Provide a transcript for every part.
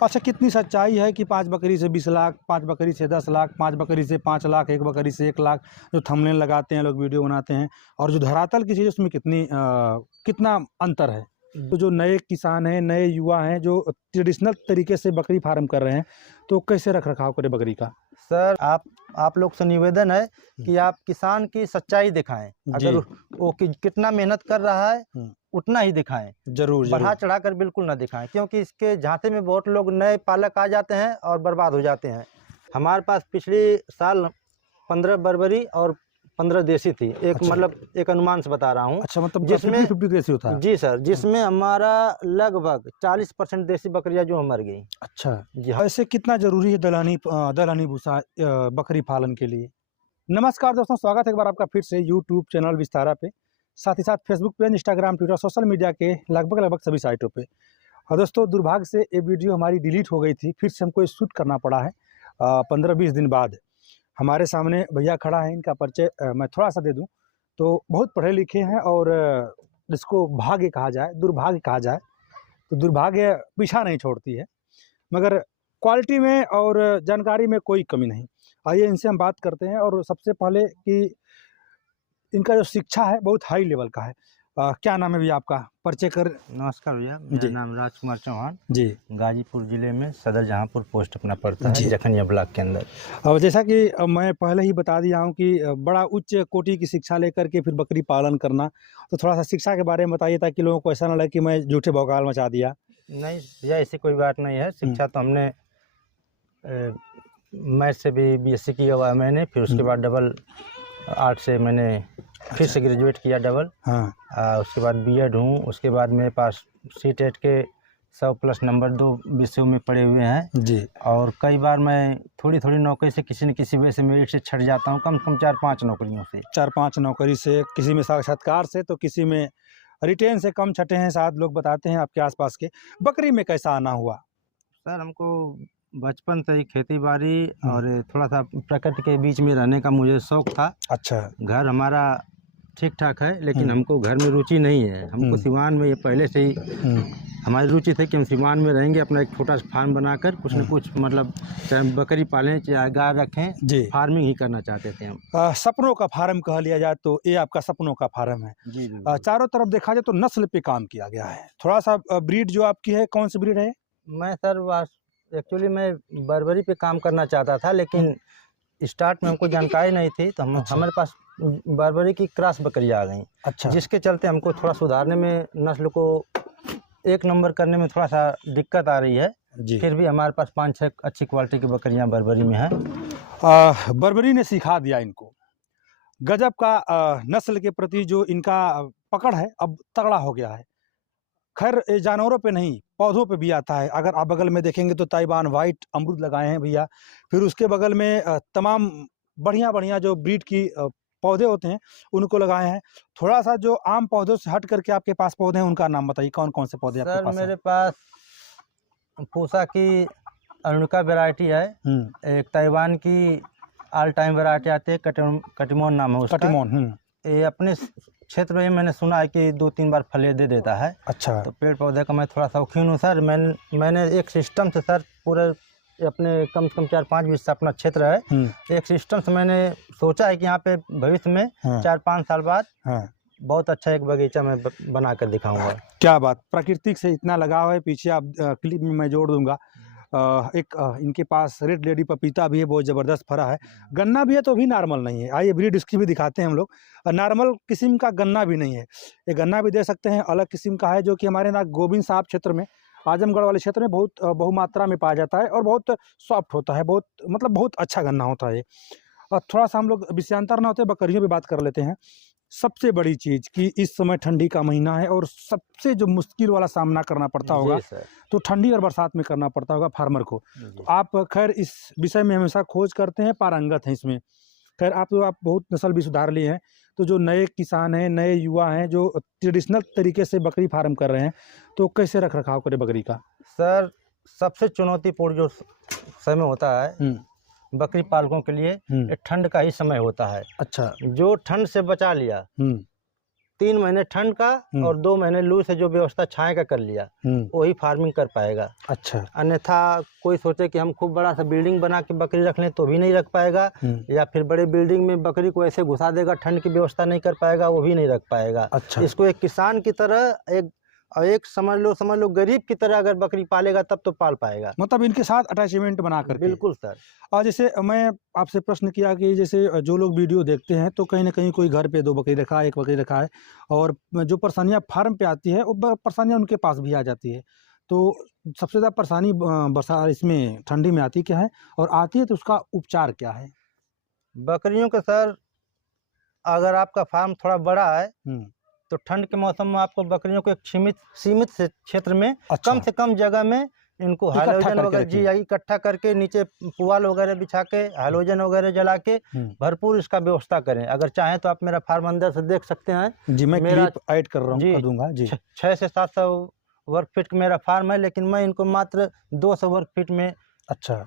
अच्छा, कितनी सच्चाई है कि 5 बकरी से 20 लाख, 5 बकरी से 10 लाख, 5 बकरी से 5 लाख, 1 बकरी से 1 लाख, जो थंबनेल लगाते हैं लोग, वीडियो बनाते हैं, और जो धरातल की चीज़ उसमें कितना अंतर है। तो जो नए किसान हैं, नए युवा हैं, जो ट्रेडिशनल तरीके से बकरी फार्म कर रहे हैं, तो कैसे रख रखाव करें बकरी का? सर आप लोग से निवेदन है कि आप किसान की सच्चाई दिखाएं। अगर वो कितना मेहनत कर रहा है उतना ही दिखाएं, जरूर बढ़ा चढ़ा कर बिल्कुल ना दिखाएं, क्योंकि इसके झांसे में बहुत लोग नए पालक आ जाते हैं और बर्बाद हो जाते हैं। हमारे पास पिछले साल 15 बर्बरी और 15 देसी थी। एक अच्छा। मतलब एक अनुमान से बता रहा हूँ। अच्छा, मतलब जिसमें 50-50 रेशियो था। जी सर, जिसमें हमारा लगभग 40% देसी बकरियां जो मर गई। अच्छा जी हाँ। ऐसे कितना जरूरी है दलहनी भूसा बकरी पालन के लिए? नमस्कार दोस्तों, स्वागत है एक बार आपका फिर से यूट्यूब चैनल विस्तारा पे, साथ ही साथ Facebook page, Instagram, Twitter, social media के लगभग सभी साइटों पे। और दोस्तों, दुर्भाग्य से ये वीडियो हमारी डिलीट हो गई थी, फिर से हमको शूट करना पड़ा है 15-20 दिन बाद। हमारे सामने भैया खड़ा है, इनका परिचय मैं थोड़ा सा दे दूँ तो बहुत पढ़े लिखे हैं, और जिसको भाग्य कहा जाए, दुर्भाग्य कहा जाए, तो दुर्भाग्य पीछा नहीं छोड़ती है, मगर क्वालिटी में और जानकारी में कोई कमी नहीं। आइए इनसे हम बात करते हैं। और सबसे पहले कि इनका जो शिक्षा है बहुत हाई लेवल का है। क्या नाम है भैया आपका? परिचय कर। नमस्कार भैया, मेरा नाम राजकुमार चौहान जी। गाजीपुर जिले में सदर जहांपुर पोस्ट अपना पड़ता है, जखनिया ब्लॉक के अंदर। और जैसा कि मैं पहले ही बता दिया हूं कि बड़ा उच्च कोटि की शिक्षा लेकर के फिर बकरी पालन करना, तो थोड़ा सा शिक्षा के बारे में बताइए, ताकि लोगों को ऐसा ना लगे कि मैं झूठे भौकाल मचा दिया। नहीं भैया, ऐसी कोई बात नहीं है। शिक्षा तो हमने मैथ से भी BSc किया हुआ है मैंने, फिर उसके बाद डबल आर्ट से मैंने फिर से ग्रेजुएट किया डबल। हाँ। उसके बाद B.Ed हूँ। उसके बाद मेरे पास C.TET के 100+ नंबर 2 विषयों में पड़े हुए हैं जी। और कई बार मैं थोड़ी नौकरी से किसी न किसी वजह से मेरिट से छट जाता हूँ, कम से कम 4-5 नौकरियों से। 4-5 नौकरी से, किसी में साक्षात्कार से, तो किसी में रिटेन से कम छटे हैं, शायद लोग बताते हैं आपके आसपास के। बकरी में कैसा आना हुआ? सर, हमको बचपन से ही खेती बाड़ी और थोड़ा सा प्रकृति के बीच में रहने का मुझे शौक था। अच्छा। घर हमारा ठीक ठाक है, लेकिन हमको घर में रुचि नहीं है। हमको सिवान में ये पहले से ही हमारी रुचि थी कि हम सिवान में रहेंगे, अपना एक छोटा सा फार्म बनाकर कुछ न कुछ, मतलब चाहे बकरी पालें चाहे गाय रखें जी, फार्मिंग ही करना चाहते थे हम। सपनों का फार्म कह लिया जाए तो ये आपका सपनों का फार्म है जी। चारों तरफ देखा जाए तो नस्ल पे काम किया गया है। थोड़ा सा ब्रीड जो आपकी है, कौन सी ब्रीड है? मैं सर एक्चुअली मैं बर्बरी पे काम करना चाहता था, लेकिन स्टार्ट में हमको जानकारी नहीं थी, तो हमारे पास बर्बरी की क्रॉस बकरी आ गई। अच्छा। जिसके चलते हमको थोड़ा सुधारने में, नस्ल को एक नंबर करने में थोड़ा सा दिक्कत आ रही है जी। फिर भी हमारे पास 5-6 अच्छी क्वालिटी की बकरियां बर्बरी में है। बर्बरी ने सिखा दिया इनको गजब का। नस्ल के प्रति जो इनका पकड़ है अब तगड़ा हो गया है। खैर, जानवरों पे नहीं, पौधों पे भी आता है। अगर आप बगल में देखेंगे तो ताइवान वाइट अमरूद लगाए हैं भैया। फिर उसके बगल में तमाम बढ़िया जो ब्रीड की पौधे होते हैं उनको लगाए हैं। थोड़ा सा जो आम पौधों से हट करके आपके पास पौधे हैं, उनका नाम बताइए, कौन कौन से पौधे आपके पास हैं? मेरे पास पूसा की अरुणिका वैरायटी है, एक ताइवान की ऑल टाइम वैरायटी आती है, कटिमोन नाम है उसका। कटिमोन। ये अपने क्षेत्र में मैंने सुना है कि 2-3 बार फल दे देता है। अच्छा। तो पेड़ पौधे का मैं थोड़ा शौकीन हूँ सर। मैंने एक सिस्टम से सर पूरे अपने कम से कम 4-5 बीस अपना क्षेत्र है, एक सिस्टम से मैंने सोचा है कि यहाँ पे भविष्य में 4-5 साल बाद बहुत अच्छा एक बगीचा मैं बना कर दिखाऊंगा। क्या बात, प्राकृतिक से इतना लगाव है। पीछे आप क्लिप में मैं जोड़ दूंगा। इनके पास रेड लेडी पपीता भी है, बहुत ज़बरदस्त फरा है। गन्ना भी है तो भी नॉर्मल नहीं है। आइए ब्रीड इसकी भी दिखाते हैं हम लोग। नॉर्मल किस्म का गन्ना भी नहीं है, ये गन्ना भी दे सकते हैं, अलग किस्म का है, जो कि हमारे यहाँ गोविंद साहब क्षेत्र में, आजमगढ़ वाले क्षेत्र में बहुत बहुमात्रा में पाया जाता है और बहुत सॉफ्ट होता है, बहुत अच्छा गन्ना होता है। और थोड़ा सा हम लोग विषयांतर ना होते, बकरियों पर बात कर लेते हैं। सबसे बड़ी चीज़ कि इस समय ठंडी का महीना है और सबसे जो मुश्किल वाला सामना करना पड़ता होगा तो ठंडी और बरसात में करना पड़ता होगा फार्मर को। तो आप खैर इस विषय में हमेशा खोज करते हैं, पारंगत हैं इसमें। खैर आप बहुत नस्ल भी सुधार लिए हैं। तो जो नए किसान हैं, नए युवा हैं, जो ट्रेडिशनल तरीके से बकरी फार्म कर रहे हैं, तो कैसे रख रखाव करें बकरी का? सर, सबसे चुनौतीपूर्ण जो समय होता है बकरी पालकों के लिए, ठंड का ही समय होता है। अच्छा। जो ठंड से बचा लिया 3 महीने ठंड का और 2 महीने लू से जो व्यवस्था छाए का कर लिया वही फार्मिंग कर पाएगा। अच्छा। अन्यथा कोई सोचे कि हम खूब बड़ा सा बिल्डिंग बना के बकरी रख लें तो भी नहीं रख पाएगा, या फिर बड़े बिल्डिंग में बकरी को ऐसे घुसा देगा, ठंड की व्यवस्था नहीं कर पाएगा, वो भी नहीं रख पाएगा। अच्छा। इसको एक किसान की तरह एक समझ लो गरीब की तरह अगर बकरी पालेगा तब तो पाल पाएगा, मतलब इनके साथ अटैचमेंट बना करके। बिल्कुल सर। और जैसे मैं आपसे प्रश्न किया कि जैसे जो लोग वीडियो देखते हैं तो कहीं ना कहीं कोई घर पे 2 बकरी रखा है, 1 बकरी रखा है, और जो परेशानियां फार्म पे आती है वो परेशानियां उनके पास भी आ जाती है। तो सबसे ज़्यादा परेशानी बरसात इसमें ठंडी में आती क्या है, और आती है तो उसका उपचार क्या है? बकरियों का सर, अगर आपका फार्म थोड़ा बड़ा है तो ठंड के मौसम में आपको बकरियों को एक सीमित से क्षेत्र में, अच्छा। कम से कम जगह में इनको हाइलोजन वगैरह इकट्ठा करके नीचे पुआल वगैरह बिछा के हाइलोजन वगैरह जला के भरपूर इसका व्यवस्था करें। अगर चाहें तो आप मेरा फार्म अंदर से देख सकते हैं जी, मैं क्लिप ऐड कर रहा हूँ, कर दूंगा जी। 6 से 700 वर्ग फीट का मेरा फार्म है, लेकिन मैं इनको मात्र 200 वर्ग फीट में अच्छा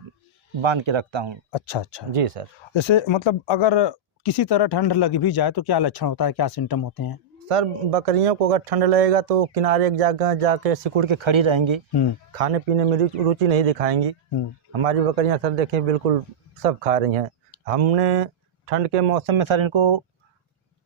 बांध के रखता हूँ। अच्छा अच्छा जी सर। जैसे मतलब अगर किसी तरह ठंड लग भी जाए तो क्या लक्षण होता है, क्या सिम्टम होते हैं? सर बकरियों को अगर ठंड लगेगा तो किनारे एक जगह जाके सिकुड़ के खड़ी रहेंगी, खाने पीने में रुचि नहीं दिखाएंगी। हमारी बकरियां सर देखिए बिल्कुल सब खा रही हैं। हमने ठंड के मौसम में सर इनको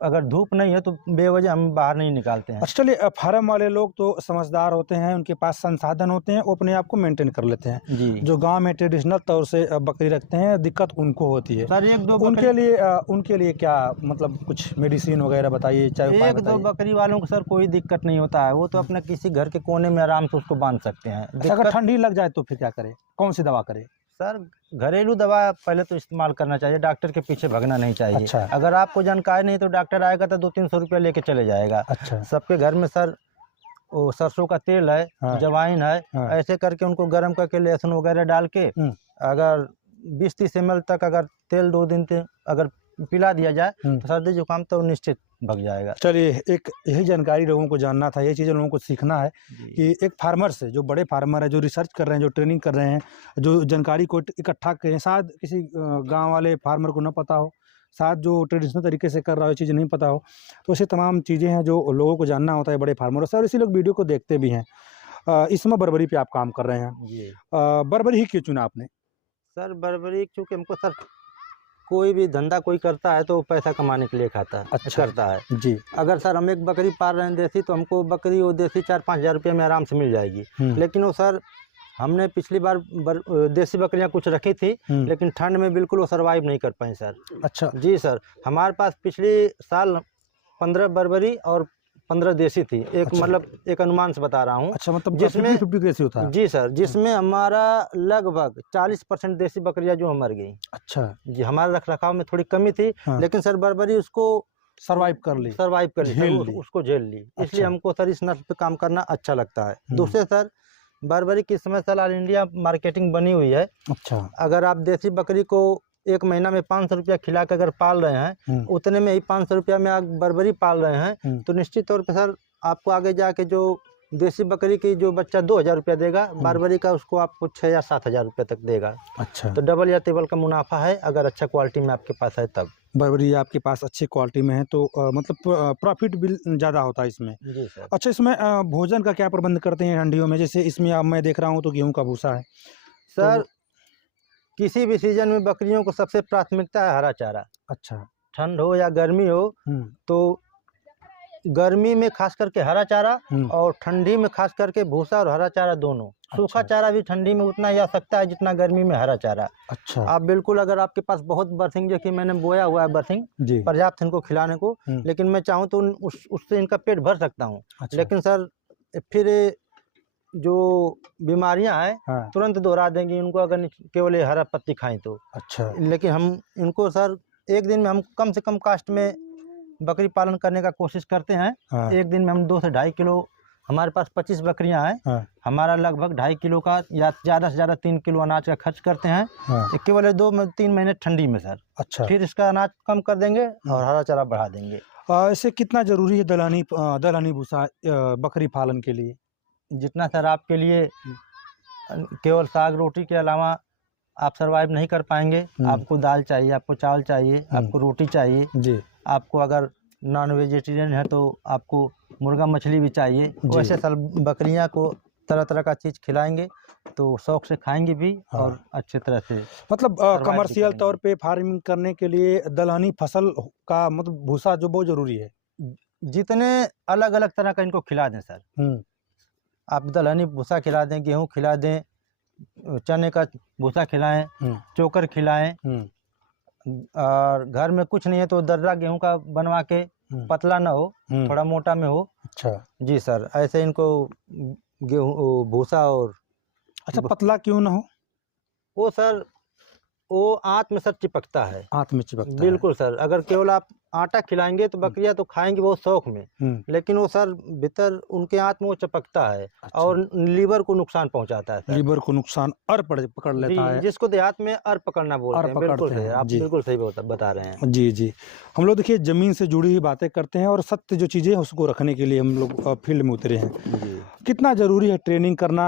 अगर धूप नहीं है तो बेवजह हम बाहर नहीं निकालते हैं। चलिए, फार्म वाले लोग तो समझदार होते हैं, उनके पास संसाधन होते हैं, वो अपने आप को मेंटेन कर लेते हैं जी। जो गांव में ट्रेडिशनल तौर से बकरी रखते हैं, दिक्कत उनको होती है सर। 1-2 उनके लिए क्या मतलब कुछ मेडिसिन वगैरह बताइए, चाहे 1-2 बकरी वालों को सर कोई दिक्कत नहीं होता है, वो तो अपने किसी घर के कोने में आराम से उसको बांध सकते हैं। अगर ठंडी लग जाए तो फिर क्या करें, कौन सी दवा करें? सर घरेलू दवा पहले तो इस्तेमाल करना चाहिए, डॉक्टर के पीछे भागना नहीं चाहिए। अच्छा। अगर आपको जानकारी नहीं तो डॉक्टर आएगा तो 200-300 रुपया लेके चले जाएगा। अच्छा। सबके घर में सर वो सरसों का तेल है, जवाइन है, ऐसे करके उनको गर्म करके लहसुन वगैरह डाल के अगर 20-30 ml तक अगर तेल 2 दिन अगर पिला दिया जाए तो सर्दी जुकाम तो निश्चित भग जाएगा। चलिए, एक यही जानकारी लोगों को जानना था, ये चीज़ें लोगों को सीखना है कि एक फार्मर से, जो बड़े फार्मर है, जो रिसर्च कर रहे हैं, जो ट्रेनिंग कर रहे हैं, जो जानकारी को इकट्ठा करें, शायद किसी गांव वाले फार्मर को ना पता हो, शायद जो ट्रेडिशनल तरीके से कर रहा हो ये चीज़ें नहीं पता हो, तो ऐसे तमाम चीज़ें हैं जो लोगों को जानना होता है बड़े फार्मरों से, और इसी लोग वीडियो को देखते भी हैं। इस समय बर्बरी पे आप काम कर रहे हैं, बर्बरी ही क्यों चुना आपने? सर बर्बरी चूँकि हमको सर कोई भी धंधा कोई करता है तो पैसा कमाने के लिए खाता है, अच्छा करता है जी। अगर सर हम एक बकरी पाल रहे हैं देसी, तो हमको बकरी वो देसी 4-5 हज़ार रुपये में आराम से मिल जाएगी। लेकिन वो सर हमने पिछली बार देसी बकरियां कुछ रखी थी, लेकिन ठंड में बिल्कुल वो सर्वाइव नहीं कर पाई सर। अच्छा जी सर, हमारे पास पिछले साल 15 बर्बरी और 15 देसी थी। एक अच्छा। मतलब एक अनुमान से बता रहा हूँ। अच्छा, मतलब जिसमें 50-50 रेशियो था। जी सर, जिसमें हमारा लगभग 40% देसी बकरियां जो मर गई। अच्छा जी, हमारे रख रखाव में थोड़ी कमी थी। हाँ। लेकिन सर बर्बरी उसको सर्वाइव कर ली, उसको झेल ली। अच्छा। इसलिए हमको सर इस नस्ल पे काम करना अच्छा लगता है। दूसरे सर बर्बरी की समय सर ऑल इंडिया मार्केटिंग बनी हुई है। अच्छा, अगर आप देसी बकरी को 1 महीना में 500 रुपया खिला कर अगर पाल रहे हैं, उतने में ही 500 रुपया में आप बर्बरी पाल रहे हैं, तो निश्चित तौर पे सर आपको आगे जाके जो देसी बकरी की जो बच्चा 2000 रुपया देगा, बर्बरी का उसको आपको 6 या 7 हज़ार रुपये तक देगा। अच्छा, तो डबल या ट्रिपल का मुनाफा है अगर अच्छा क्वालिटी में आपके पास है तब। बर्बरी आपके पास अच्छी क्वालिटी में है तो मतलब प्रॉफिट भी ज़्यादा होता है इसमें। जी सर। अच्छा, इसमें भोजन का क्या प्रबंध करते हैं ठंडियों में? जैसे इसमें अब मैं देख रहा हूँ तो गेहूँ का भूसा है सर। तो किसी भी सीजन में बकरियों को सबसे प्राथमिकता है हरा चारा। अच्छा, ठंड हो या गर्मी हो, तो गर्मी में खास करके हरा चारा और ठंडी में खास करके भूसा और हरा चारा दोनों। अच्छा। सूखा चारा भी ठंडी में उतना ही आ सकता है जितना गर्मी में हरा चारा। अच्छा, आप बिल्कुल अगर आपके पास बहुत बरसिंग, जो कि मैंने बोया हुआ है बरसिंग, पर्याप्त इनको खिलाने को, लेकिन मैं चाहूँ तो उससे इनका पेट भर सकता हूँ। अच्छा। लेकिन सर फिर जो बीमारियां हैं, हाँ, तुरंत दोहरा देंगी इनको अगर केवल हरा पत्ती खाएं तो। अच्छा, लेकिन हम इनको सर एक दिन में हम कम से कम कास्ट में बकरी पालन करने का कोशिश करते हैं। हाँ। एक दिन में हम 2 से 2.5 किलो, हमारे पास 25 बकरियां हैं। हाँ। हमारा लगभग 2.5 किलो का या ज़्यादा से ज़्यादा 3 किलो अनाज का खर्च करते हैं। हाँ। केवल 2-3 महीने ठंडी में सर। अच्छा, फिर इसका अनाज कम कर देंगे और हरा चारा बढ़ा देंगे। ऐसे कितना ज़रूरी है दलहनी भूसा बकरी पालन के लिए? जितना सर आपके लिए केवल साग रोटी के अलावा आप सर्वाइव नहीं कर पाएंगे। आपको दाल चाहिए, आपको चावल चाहिए, आपको रोटी चाहिए जी। आपको अगर नॉन वेजिटेरियन है तो आपको मुर्गा मछली भी चाहिए, जी। वैसे सर बकरियां को तरह तरह का चीज़ खिलाएंगे तो शौक से खाएंगी भी हाँ। और अच्छे तरह से मतलब survive भी कमर्शियल करेंगे। तौर पे फार्मिंग करने के लिए दलहनी फसल का मतलब भूसा जो बहुत ज़रूरी है। जितने अलग अलग तरह का इनको खिला दें सर, आप दलहनी भूसा खिला दें, गेहूँ खिला दें, चने का भूसा खिलाएं, चोकर खिलाएं, और घर में कुछ नहीं है तो दर्रा गेहूं का बनवा के, पतला ना हो थोड़ा मोटा में हो। अच्छा। जी सर, ऐसे इनको गेहूं भूसा और अच्छा, पतला क्यों ना हो? वो सर वो आंत में सर चिपकता है। हाथ में चिपकता है। बिल्कुल सर, अगर केवल आप आटा खिलाएंगे तो बकरियां तो खाएंगी बहुत शौक में, लेकिन वो सर भीतर उनके आंत में वो चिपकता है। अच्छा। और लीवर को नुकसान पहुंचाता है सर। लीवर को नुकसान पकड़ लेता है। जिसको देहात में अर पकड़ना बोलते हैं। बिल्कुल पकड़ते सही, हैं। आप जी। बिल्कुल सही बता रहे हैं। जी, जी। हम लोग देखिए ज़मीन से जुड़ी हुई बातें करते हैं और सत्य जो चीज़ें हैं उसको रखने के लिए हम लोग फील्ड में उतरे हैं। जी। कितना ज़रूरी है ट्रेनिंग करना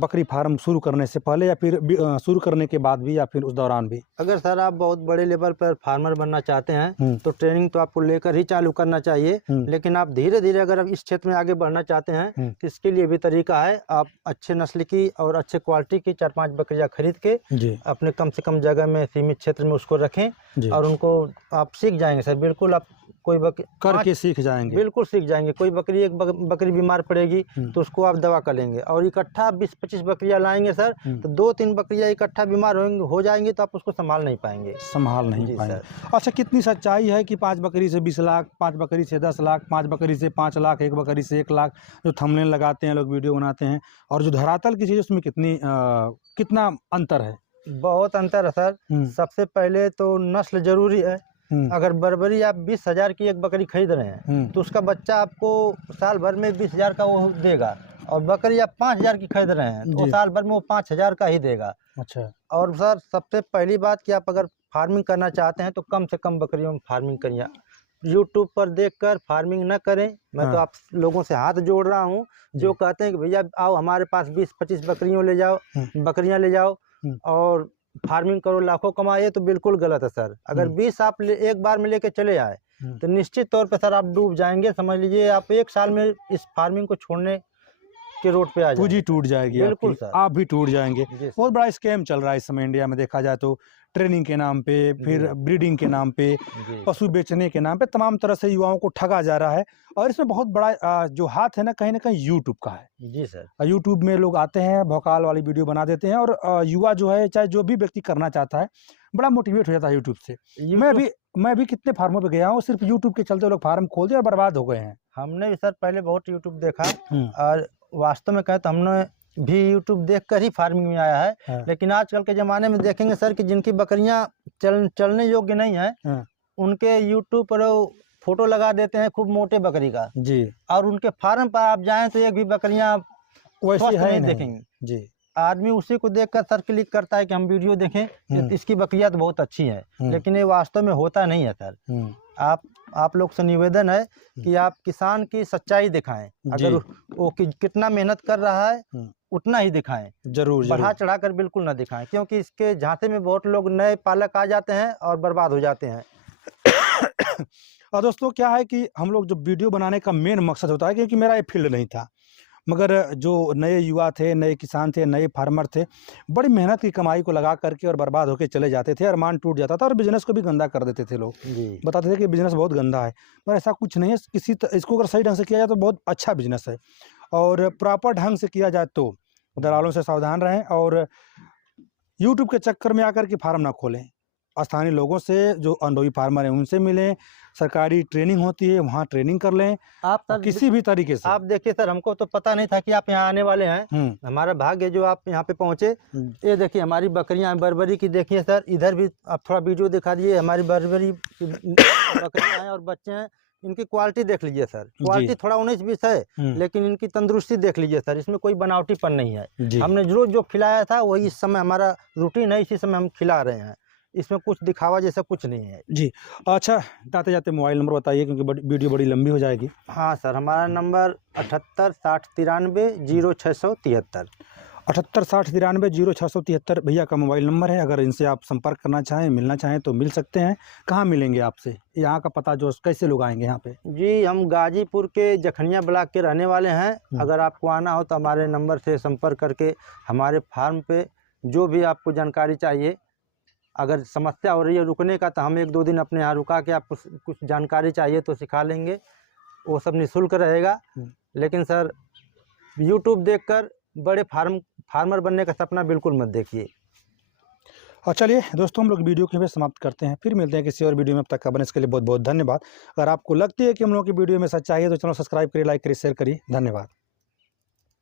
बकरी फार्म शुरू करने से पहले या फिर शुरू करने के बाद भी या फिर उस दौरान भी? अगर सर आप बहुत बड़े लेवल पर फार्मर बनना चाहते हैं तो ट्रेनिंग तो आपको लेकर ही चालू करना चाहिए, लेकिन आप धीरे धीरे अगर आप इस क्षेत्र में आगे बढ़ना चाहते हैं तो इसके लिए भी तरीका है। आप अच्छे नस्ल की और अच्छे क्वालिटी की 4-5 बकरियां खरीद के अपने कम से कम जगह में सीमित क्षेत्र में उसको रखें और उनको आप सीख जाएंगे सर। बिल्कुल आप कोई करके सीख जाएंगे। बिल्कुल सीख जाएंगे। कोई बकरी एक बकरी बीमार पड़ेगी तो उसको आप दवा कर लेंगे, और इकट्ठा 20-25 बकरियां लाएंगे सर तो 2-3 बकरियां इकट्ठा बीमार हो जाएंगी तो आप उसको संभाल नहीं पाएंगे। अच्छा, कितनी सच्चाई है कि 5 बकरी से 20 लाख, 5 बकरी से 10 लाख, 5 बकरी से 5 लाख, 1 बकरी से 1 लाख जो थंबनेल लगाते हैं लोग, वीडियो बनाते हैं, और जो धरातल की चीज़ उसमें कितना अंतर है? बहुत अंतर है सर। सबसे पहले तो नस्ल जरूरी है। अगर बर्बरी आप 20,000 की एक बकरी खरीद रहे हैं तो उसका बच्चा आपको साल भर में 20,000 का वो देगा, और बकरी आप 5,000 की खरीद रहे हैं तो साल भर में वो 5,000 का ही देगा। अच्छा। और सर सबसे पहली बात कि आप अगर फार्मिंग करना चाहते हैं तो कम से कम बकरियों में फार्मिंग करिए। यूट्यूब पर देखकर फार्मिंग न करें। मैं तो आप लोगों से हाथ जोड़ रहा हूँ जो कहते हैं कि भैया आओ हमारे पास 20-25 बकरियां ले जाओ और फार्मिंग करो, लाखों कमाइए, तो बिल्कुल गलत है सर। अगर 20 आप एक बार में लेके चले आए तो निश्चित तौर पे सर आप डूब जाएंगे। समझ लीजिए आप 1 साल में इस फार्मिंग को छोड़ने के रोड पे आ जाएंगे। पूंजी टूट जाएगी। बिल्कुल आपकी, सर। आप भी टूट जाएंगे। बहुत बड़ा स्कैम चल रहा है इस समय इंडिया में, देखा जाए तो ट्रेनिंग के नाम पे, फिर ब्रीडिंग के नाम पे, पशु बेचने के नाम पे तमाम तरह से युवाओं को ठगा जा रहा है। और इसमें बहुत बड़ा जो हाथ है ना कहीं यूट्यूब का है। जी सर। यूट्यूब में लोग आते हैं, भौकाल वाली वीडियो बना देते हैं, और युवा जो है, चाहे जो भी व्यक्ति करना चाहता है, बड़ा मोटिवेट हो जाता है यूट्यूब से। मैं भी कितने फार्मों पे गया हूँ, सिर्फ यूट्यूब के चलते लोग फार्म खोल दिए और बर्बाद हो गए हैं। हमने भी सर पहले बहुत यूट्यूब देखा, और वास्तव में कहें तो हमने भी यूट्यूब देखकर ही फार्मिंग में आया है। लेकिन आजकल के ज़माने में देखेंगे सर कि जिनकी बकरियां चलने योग्य नहीं है, उनके यूट्यूब पर फोटो लगा देते हैं खूब मोटे बकरी का जी, और उनके फार्म पर आप जाएं तो एक भी बकरियां वैसी नहीं देखेंगे जी। आदमी उसी को देखकर सर क्लिक करता है कि हम वीडियो देखें कि इसकी बकरियां तो बहुत अच्छी हैं, लेकिन ये वास्तव में होता नहीं है सर। आप लोग से निवेदन है कि आप किसान की सच्चाई दिखाएं। अगर वो कितना मेहनत कर रहा है उतना ही दिखाएं, जरूर बढ़ा चढ़ाकर बिल्कुल ना दिखाएं, क्योंकि इसके झांसे में बहुत लोग नए पालक आ जाते हैं और बर्बाद हो जाते हैं। और दोस्तों क्या है कि हम लोग जो वीडियो बनाने का मेन मकसद होता है, क्योंकि मेरा ये फील्ड नहीं था, मगर जो नए युवा थे, नए किसान थे, नए फार्मर थे, बड़ी मेहनत की कमाई को लगा करके और बर्बाद होकर चले जाते थे, अरमान टूट जाता था और बिजनेस को भी गंदा कर देते थे लोग। बताते थे कि बिजनेस बहुत गंदा है, पर ऐसा कुछ नहीं है। इसको अगर सही ढंग से किया जाए तो बहुत अच्छा बिजनेस है, और प्रॉपर ढंग से किया जाए तो दलालों से सावधान रहें, और यूट्यूब के चक्कर में आकर के फार्म ना खोलें। स्थानीय लोगों से जो अनुभवी फार्मर हैं उनसे मिलें, सरकारी ट्रेनिंग होती है वहाँ ट्रेनिंग कर लें आप सर, किसी भी तरीके से। आप देखिए सर, हमको तो पता नहीं था कि आप यहाँ आने वाले हैं। हमारा भाग्य जो आप यहाँ पे पहुँचे। ये देखिए हमारी बकरियाँ बर्बरी की देखिए सर, इधर भी आप थोड़ा वीडियो दिखा दिए। हमारी बर्बरी बकरियाँ हैं और बच्चे हैं, इनकी क्वालिटी देख लीजिए सर। क्वालिटी थोड़ा 19-20 है, लेकिन इनकी तंदुरुस्ती देख लीजिए सर, इसमें कोई बनावटीपन नहीं है। हमने जो खिलाया था वही इस समय हमारा रूटीन है, इसी समय हम खिला रहे हैं। इसमें कुछ दिखावा जैसा कुछ नहीं है जी। अच्छा, जाते जाते मोबाइल नंबर बताइए, क्योंकि वीडियो बड़ी लंबी हो जाएगी। हाँ सर, हमारा नंबर 78 60 93 0673। 7860930673 भैया का मोबाइल नंबर है। अगर इनसे आप संपर्क करना चाहें, मिलना चाहें तो मिल सकते हैं। कहाँ मिलेंगे आपसे? यहाँ का पता जो कैसे लोग आएंगे यहाँ पे? जी, हम गाजीपुर के जखनिया ब्लॉक के रहने वाले हैं। अगर आपको आना हो तो हमारे नंबर से संपर्क करके हमारे फार्म पे जो भी आपको जानकारी चाहिए, अगर समस्या हो रही है रुकने का तो हम 1-2 दिन अपने यहाँ रुका के आपको कुछ जानकारी चाहिए तो सिखा लेंगे, वो सब निःशुल्क रहेगा। लेकिन सर, यूट्यूब देखकर बड़े फार्मर बनने का सपना बिल्कुल मत देखिए। और चलिए दोस्तों, हम लोग वीडियो को भी समाप्त करते हैं, फिर मिलते हैं किसी और वीडियो में। अब तक का बने इसके लिए बहुत बहुत धन्यवाद। अगर आपको लगती है कि हम लोग की वीडियो में सच्चाई है तो चैनल सब्सक्राइब करिए, लाइक करिए, शेयर करिए। धन्यवाद।